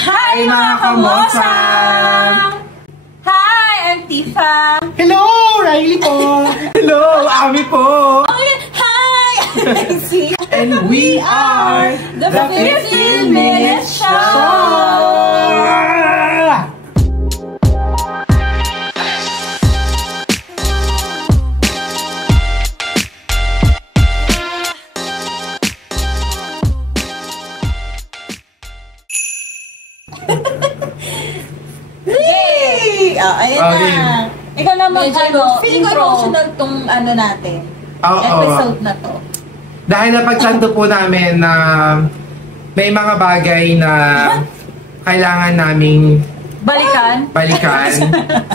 Hi mga kamosang! Hi, I'm Tifa. Hello, Riley po. Hello, Ami po. Hi, I'm Nancy. And we are the 15-minute show. Ayan okay. na. Ikaw naman, feeling ko intro. Emotional tong natin. Episode na to. Dahil napagtanto po namin na may mga bagay na kailangan naming balikan,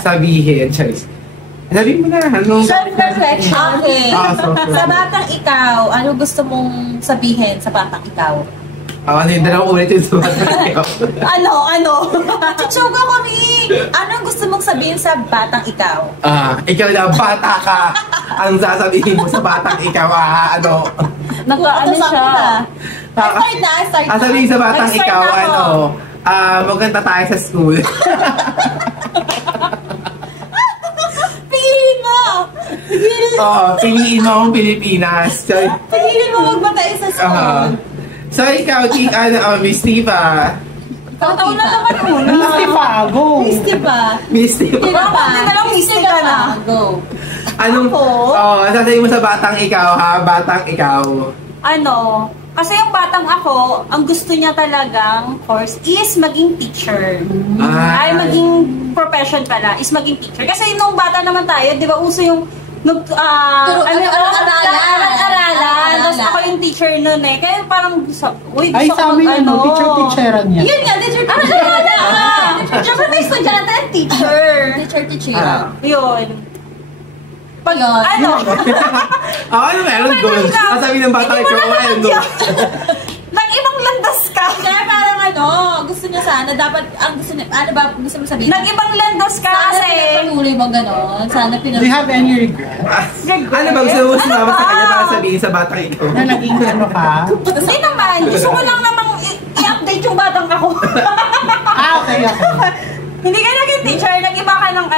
sabihin. Sabihin mo na. Self-reflection. Okay. So. Sa batang ikaw, ano gusto mong sabihin sa batang ikaw? Ano yung dalawang ulit yung sa batang ikaw? Ano? Chichoga kami! Anong gusto mong sabihin sa batang ikaw? Ikaw na bata ka. Ang sasabihin mo sa batang ikaw, Nag-ano siya? Start na. Sabihin sa batang ikaw, maganda tayo sa school. Piliin mo! Piliin mo ang Pilipinas. Piliin mo magmatay sa school. So ikaw, Miss Tifa. Taon na naman muna. Miss Tifa, go! Miss Tifa. Miss Tifa na. Go. Anong, sasabihin mo sa batang ikaw, batang ikaw. Kasi yung batang ako, ang gusto niya talagang course is maging teacher. Ay, maging profession pala, is maging teacher. Kasi nung bata naman tayo, di ba uso yung aralan. Tapos ako yung teacher nun eh. Kaya parang gusto ko teacher-teacheran niya. Yun nga, teacher-teacher. Siyempre may estudyante at teacher. Teacher-teacher. Yun. Pag meron doon? Sabihin ng bata ikaw, meron doon. Nag-ibang landas ka. Kaya parang gusto niya sana, dapat, gusto mo sabihin? Nag-ibang landas ka kasi. Sana pinatuloy mo gano'n. Sana pinatuloy. Do you have any regrets? Ano ba gusto mo sumama sa kanya para sabihin sa batang ikaw? Na naging ka? Hindi naman. Gusto ko lang namang i-update yung batang ako. Okay. Hindi ka naging teacher, nag-iba ka ng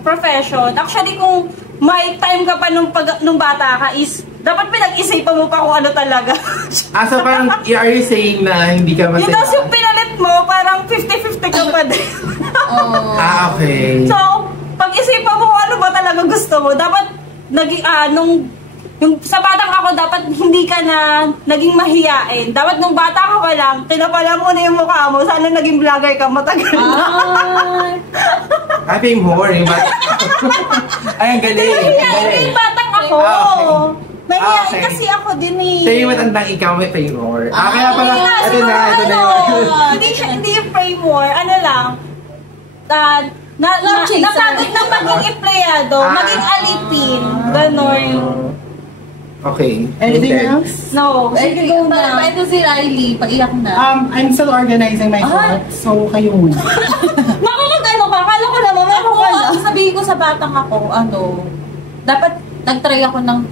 profession. Actually, kung may time ka pa nung bata ka is, dapat pinag-isipan mo pa kung ano talaga. So parang, are you saying na hindi ka masaya? Yung tapos yung pinalit mo, parang 50-50 ka pa din. Okay. So, pag-isipan mo kung ano ba talaga gusto mo. Dapat, sa batang ako, dapat hindi ka na naging mahiyain. Dapat nung bata ka pa lang, tinapala mo na yung mukha mo. Sana naging vlogger ka matagal na. I think more. Ay, ang galing. Yung batang ako. Mahiyain kasi ako din eh. Siya yung matandang ikaw may pay more. Kaya pala, ito na yun. Hindi yung pay more. Napagod na maging empleyado, maging alipin. Ganon. Okay. Anything else? No. Sige, go na. Ito si Riley, pag-iyak na. I'm still organizing my thoughts, so kayo muna. Makakag-ano ka? Kala ko naman, sabihin ko sa batang ako, dapat nag-try ako ng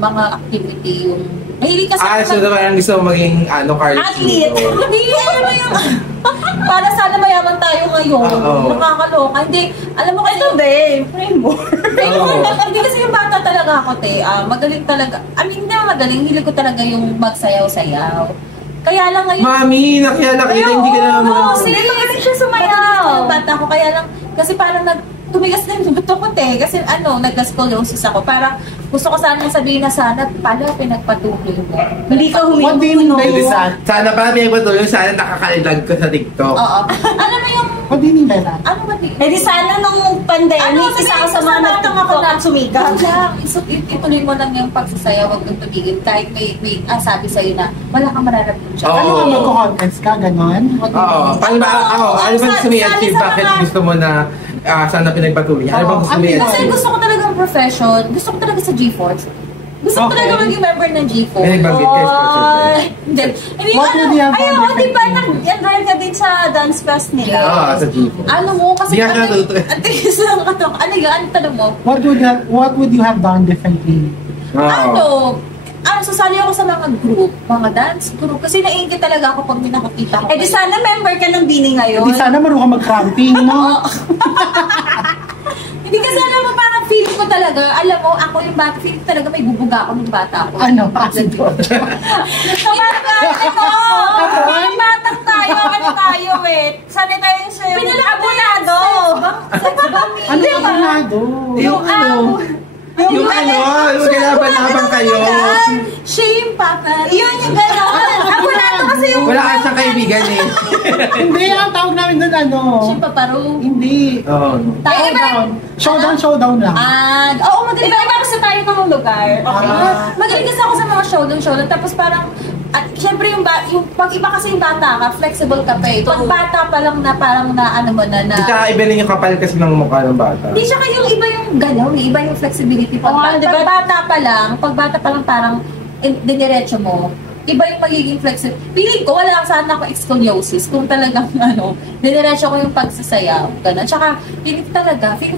mga activity yung mahilig kasi so naman gusto mo maging college athlete. Hindi, para sana mayaman tayo ngayon. Nakakaloka. Hindi, alam mo kayo, framework. Hindi kasi yung bata talaga ako, magaling talaga. Hindi naman magaling, hilig ko talaga yung magsayaw-sayaw. Kaya lang ngayon... Mami, nakilala hindi ka naman. Sige, magaling siya sumayaw. Bata ko, kaya lang, kasi parang tumigas na yung buto ko, kasi nag-scoliosis ako. Parang gusto ko sana sabihin na sana pala pinagpatuloy mo. Hindi ka humingi. What do you mean by that? Sana pala pinagpatuloy, sana nakakalilag ko sa TikTok. Oo. Ano ba yung... What do you mean by that? Ano ba din? Di sana nung pandemic, isa ka sa mga nagtutok at sumigaw. Ituloy mo lang yung pagsasayaw, huwag kang tumigil. Kahit may sabi sa'yo na wala kang mararating siya. Ano ba magko-contents ka, ganon? Paano ba ano ba gusto mo i-achieve? Bakit gusto mo na sana pinagpatuloy? Ano ba gusto mo i-achieve? Kasi gusto ko talagang profession. Gusto ko talaga sa GeForce. Gusto ko talaga maging member ng GeForce. May nagbagit kayo sa Hindi. Di ba nag-enroll ka din sa dance class nila? Sa GeForce. Kasi at least lang ano tanong mo? What would you have done differently? sasali ako sa mga group, mga dance group. Kasi naiingit talaga ako pag may nakakita ko. Eh di sana member ka ng Bini ngayon. Hindi sana marunong ka mag-cramping, no? Hindi kasi alam mo, parang feeling ko talaga, alam mo, ako yung bata, feeling ko talaga may bubuga ako ng bata ako. Ano? Possible. Ang batang tayo, ano tayo, wait. Sanay tayo sa abonado. Ano yung abonado? Yung yung kailaban-laban kayo. Shame, papa. Yun yung gano'n. Abonado kasi yung... Wala ka siyang kaibigan eh. Hindi, ang tawag namin doon ano? Shame, paparo. Hindi. Oo. Showdown lang. Oo, magaling. Iba-iba kasi tayo ng lugar. Magaling kasi ako sa mga showdown. Tapos parang, at syempre yung pag iba kasi yung bata ka, flexible ka pa eh. Pag bata pa lang na parang na ano mo na. Tsaka iba rin yung kapal kasi ng mukha ng bata. Hindi siya yung iba yung galaw eh, iba yung flexibility. Pag bata pa lang parang diniretso mo, iba yung magiging flexible. Piling ko, wala sana ako scoliosis kung talagang diniretso ko yung pagsasayaw. Ganun. Tsaka, feeling ko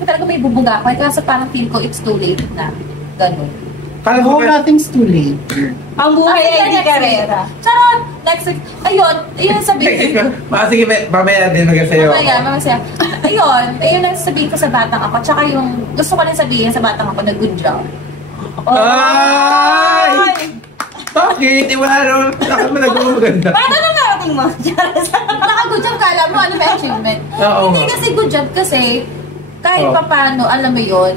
talaga may bubuga ko. Kasi parang feeling ko it's too late na. Ganun. No, nothing's too late. Ang buhay ay di karera. Charot! Next week. Ayun sabihin ko. Sige, mamaya din magasayo ako. Mamaya. Ayun ang sabihin ko sa batang ako. Tsaka yung gusto ko rin sabihin sa batang ako na good job. Ay! Bakit? Wala naman. Bakit mo nagawa maganda? Bakit ano narating mo? Naka-good job ka, alam mo, ano ba achievement? Oo Hindi nga. kasi good job kasi, kahit pa paano, alam mo yun,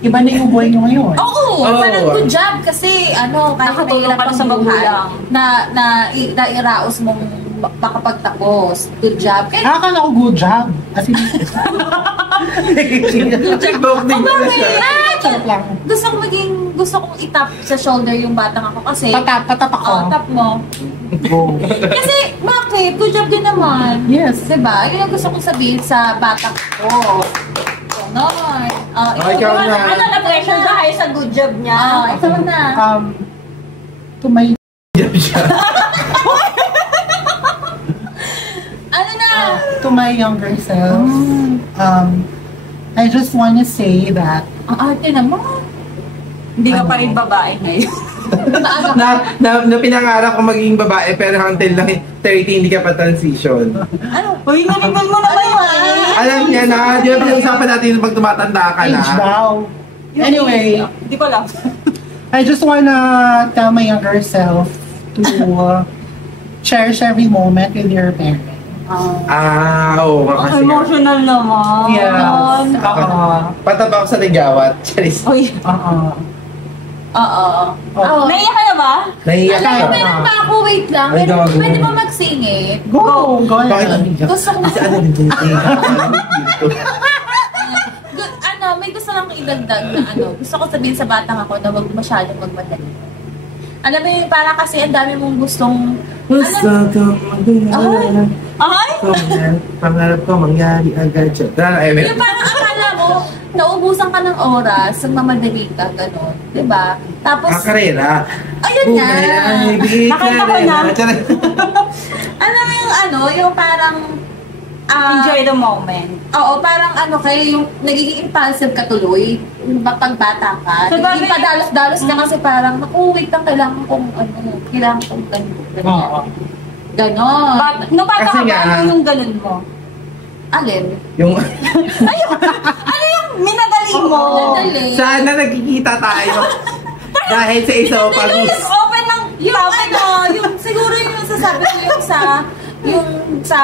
Iba na yung buhay nyo ngayon. oo, parang good job kasi, kahit Nakatulong mahirap ka ang sa buhay, magulang. na iraos mong makapagtapos. Good job. Kaya, Akala ko good job. As in, Bokting ko na siya. joke lang. gusto kong itap sa shoulder yung batang ako kasi, Patap ako. tap mo. Go. Kasi, bakit? Good job din naman. Yes. Diba? Yun ang gusto kong sabihin sa batang ko. Ganon. Ikaw na. Ano na-pressure dahil sa good job niya? Ikaw na. To my Ano na? to my younger self, I just want to say that Ang arte naman. Hindi ka pa rin babae ngayon. Na pinangarap ko maging babae pero until lang 30 hindi ka pa transition. Uy, nalibal mo naman yun. Alam niya na, di ba pinag-usapan natin pag tumatanda ka na? age daw. Anyway, Hindi ko alam. I just wanna tell my younger self to cherish every moment with your parents. Oo nga kasi. Emotional naman. Yes. Pataba ako sa ligawat. Charis. Uy, Oo. naiyak ka na ba? Nahiyak Alam mo, ka. meron pa ako, wait lang. Ay, gago. Pwede ba mag-singit? Go! Go Bakit ang ahead. bigat? Gusto ko Kasi ano din may gusto lang idagdag na gusto ko sabihin sa batang ako na wag masyadong magmadali. Alam mo yung para kasi ang dami mong gustong Ay? Pangarap ko mangyari agad siya. yung parang akala mo naubusan ka ng oras, mamadali ka, gano'n. Diba? Tapos, Karera. ayun na. Nakita ko na. Alam mo yung parang Enjoy the moment. Oo, parang kayo yung nagiging impulsive ka tuloy pag bata ka. So, Nagiging bakit- padalos-dalos ka kasi parang, wait lang, kailangan kong ganito. Oo. Ganon. Nung bata Kasi ka ba, nga- ano yung ganun mo? Yung Ano yung minadali mo? Nadali. sana nagkikita tayo. Dahil sa isa o pag Open ng topic. yung siguro yung sasabi ko yung sa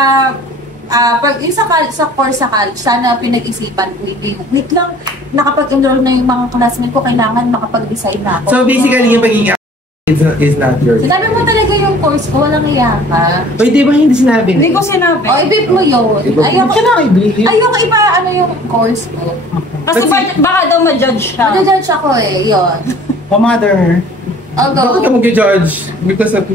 course sa college, sana pinag-isipan ko wait lang, nakapag-enroll na yung mga classmates ko, kailangan makapag-design na ako. So basically yung pagiging is not yours. Sinabi mo talaga yung course ko, walang iya ka. Uy, di ba hindi sinabi? Hindi ko sinabi. O, ibig mo yun. Siya na i-believe. Ayoko iba yung course ko. Kasi baka daw ma-judge ka. Magja-judge ako yun. O mother. O, Bakit ka go. mag-judge? Because of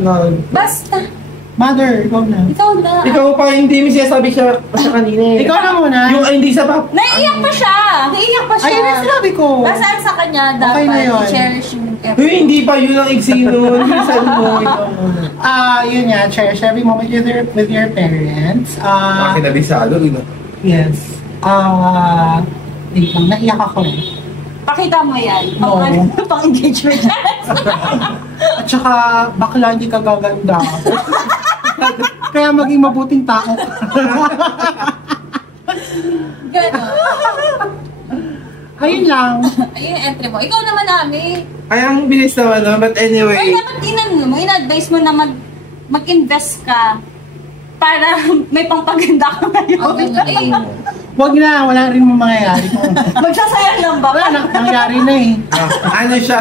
Basta, Mother, ikaw na. ikaw na. ikaw pa, hindi mo sinasabi siya kanina eh. Ikaw na muna. Yung hindi sa pap. Naiiyak pa siya. Naiiyak pa siya. Ay, ano sinabi ko? Basta sa kanya, Okay na dapat yun. i-cherish yung Uy, hindi pa yun ang iksi nun. Bilisan mo. Ikaw muna. Yun nga, cherish every moment with your parents. Kinabisado. Yes. Wait lang, naiyak ako eh. Pakita mo yan. No. Pang engagement. At saka, bakla hindi ka gaganda. Kaya maging mabuting tao. Ganon. Ayun lang. Ayun yung entry mo. Ikaw naman, Ami. Ay, ang bilis naman, no? But Or anyway, dapat in-advise mo na mag-invest ka para may pangpaganda ka Oh, ngayon. ganun eh. Wag na, wala rin mo mangyayari. Magsasayang lang ba? Wala na, nangyari na eh. ano siya?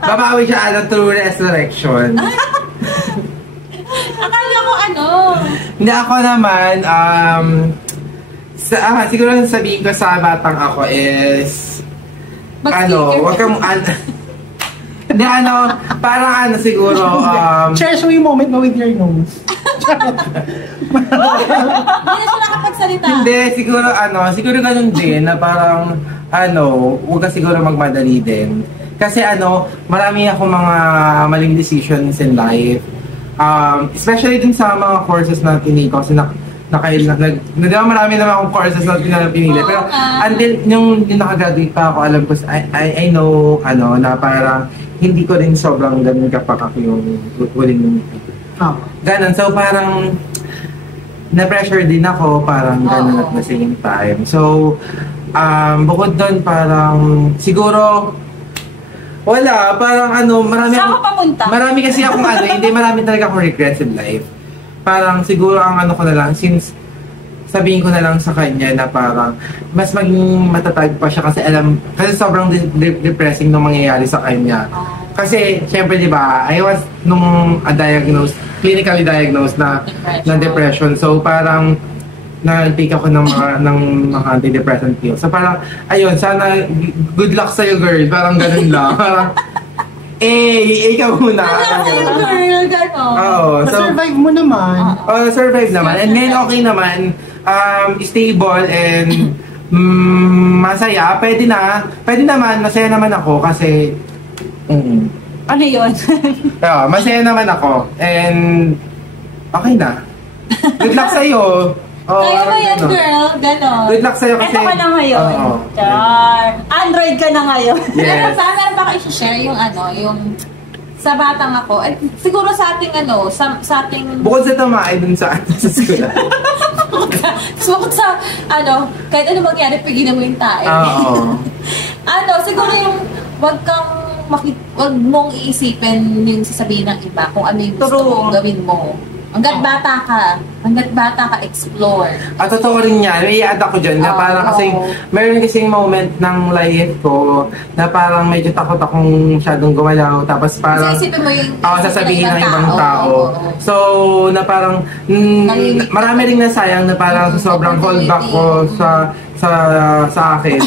Babawi siya ano, through resurrection. Akala ko ano. Hindi ako naman, siguro sabihin ko sa batang ako is, wag kang, hindi parang siguro, Cherish mo yung moment mo with your nose. Hindi na siya nakapagsalita. hindi, siguro ganun din, na parang, wag ka siguro magmadali din. Kasi marami akong mga maling decisions in life. Especially dun sa mga courses na tinili ko, kasi marami naman akong courses na pinili. Pero until yung nakagraduate pa ako, alam ko, I know, na parang hindi ko rin sobrang ganun kapakak yung huling. Ganon. So parang na-pressure din ako, parang ganon at the same time. So, bukod doon parang siguro wala, parang marami Saan ka papunta? Marami kasi akong hindi marami talaga akong regrets in life. Parang siguro ang ko na lang, since sabihin ko na lang sa kanya na parang mas maging matatag pa siya kasi sobrang depressing nung mangyayari sa kanya. Kasi syempre 'di ba, I was clinically diagnosed na depression. So parang nag-take ako ng mga antidepressant pills. So parang ayun, sana good luck sa girl, parang ganun lang. Parang ikaw muna. Girl, gano'n. Oo. Na-survive mo naman. Survive naman. And ngayon okay naman. Stable and masaya. Pwede naman. Masaya naman ako kasi Ano yun? masaya naman ako. And okay na. Good luck sa'yo. Kaya mo yan, girl. Gano'n. Good luck sa'yo kasi... Ito ka na ngayon. Char. Android ka na ngayon. Pero Yes. sana meron ba kayo share yung yung sa batang ako. At siguro sa ating sa ating... Bukod sa tumaay dun sa school. Bukod sa kahit ano mangyari, pigilan mo yung tayo. Oo. Siguro yung wag mong iisipin yung sasabihin ng iba kung ano yung gusto mong gawin mo. Hanggat bata ka, explore. At totoo rin yan, may i-add ako dyan na parang meron kasing moment ng life ko na parang medyo takot akong masyadong gumalaw, tapos parang Kasi isipin mo yung sasabihin ng ibang tao. So, na parang marami ring nasayang na parang sobrang fallback ko sa akin.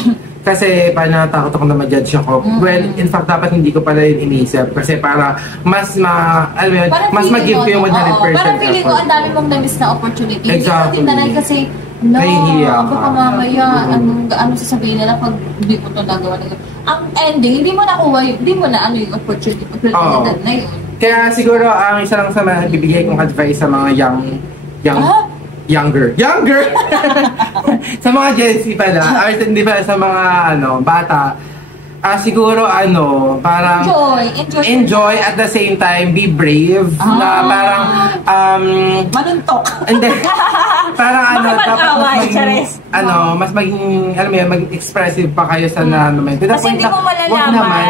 Kasi parang natakot ako na ma-judge ako. Well, in fact, dapat hindi ko pala yun inisip. Kasi para mas mag-give ko yung 100% Parang feeling ko effort. ang dami mong na-miss na opportunity. Exactly. Hindi ko kasi, Nahihiya ka. baka mamaya, ano sasabihin nila pag hindi ko ito nagawa. Ang ending, hindi mo na yung opportunity na yun. Kaya siguro, ang isa lang sa mga bibigay kong advice sa mga younger sa mga Gen Z pala, or hindi pala sa mga bata, siguro parang enjoy at the same time be brave, na parang manuntok. hindi, parang Makapag-away, mas maging maging expressive pa kayo sa to the Kasi point hindi mo malalaman. wag naman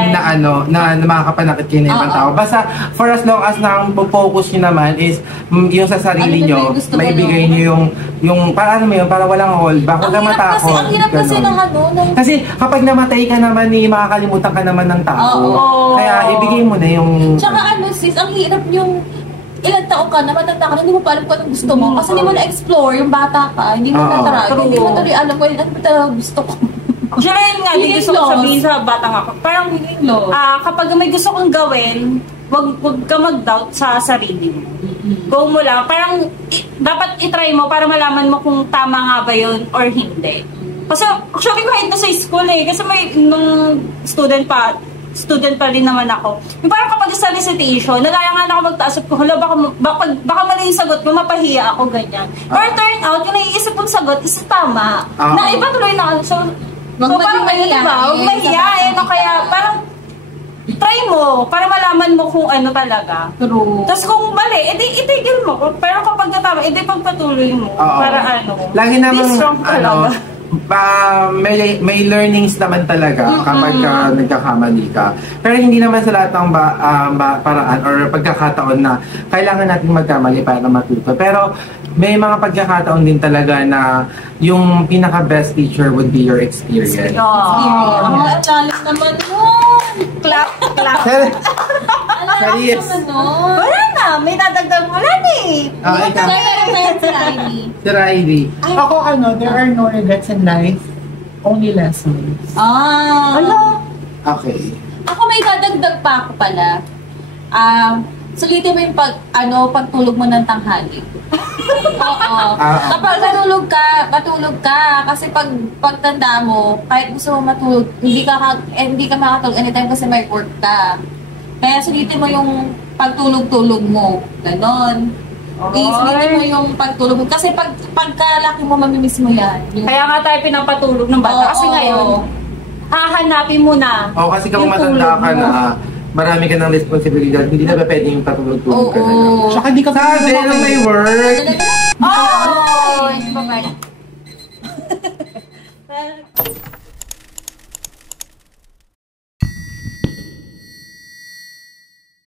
na makakapanakit kayo ng ibang tao. Basta for as long as na ang focus nyo naman is yung sa sarili Ano ba nyo, yung gusto mo, maibigay nyo yung parang parang walang hold back, huwag kang matakot. Ang hirap kasi Ganon. Kasi kapag namatay ka naman, makakalimutan ka naman ng tao. Kaya ibigay mo na yung... Tsaka sis, ang hirap yung ilang taon ka na, matanda ka na, hindi mo pa alam kung anong gusto mo. Kasi hindi mo na-explore yung bata ka, hindi mo na-try, hindi mo tuloy alam kung ano talaga gusto ko. Actually, yun nga, hindi gusto ko sabihin sa batang ako. Parang, kapag may gusto kong gawin, wag ka mag-doubt sa sarili mo. Go mo lang. Parang, dapat itry mo para malaman mo kung tama nga ba yun or hindi. Kasi, actually, kahit na sa school kasi nung student pa rin naman ako. Yung parang kapag sa recitation, nalayangan ako magtaas ko, baka mali yung sagot mo, mapahiya ako, ganyan. Or turn out, yung naiisip kong sagot is tama. Na iba tuloy na, so, Wag So parang maging diba? Huwag mahiyain. O kaya parang try mo para malaman mo kung ano talaga. True. Tapos kung mali, edi itigil mo. Pero kapag natama, edi pagpatuloy mo. Oo. Para ano. Lagi be namang, strong talaga. may learnings naman talaga kapag nagkakamali ka. Pero hindi naman sa lahat ng paraan or pagkakataon na kailangan natin magkamali para matuto. Pero may mga pagkakataon din talaga na yung pinaka-best teacher would be your experience. Ang lalim naman nun. Clap, clap. Ang lalim Serious. naman nun. Wala na, may dadagdag mo na eh. Ikaw, Si Riley. si Riley. Ako there are no regrets in life. Only lessons. Okay. Ako may dadagdag pa ako pala. Sulitin mo yung pagtulog mo ng tanghali. Oo. Kapag matulog ka. Kasi pagtanda mo, kahit gusto mo matulog, hindi ka makatulog anytime kasi may work ka. Kaya sulitin mo yung pagtulog-tulog mo. Ganon. Sulitin mo yung pagtulog mo. Kasi pagkalaki mo, mamimiss mo yan. Kaya nga tayo pinapatulog ng bata. Kasi ngayon, hahanapin mo na. Kasi kapag yung matanda tulog ka mo. na, marami ka ng responsibilidad, hindi na ba pwede yung patulog-tulog ka na lang? Tsaka hindi ka Sabi nung may work. Oh! Bye-bye.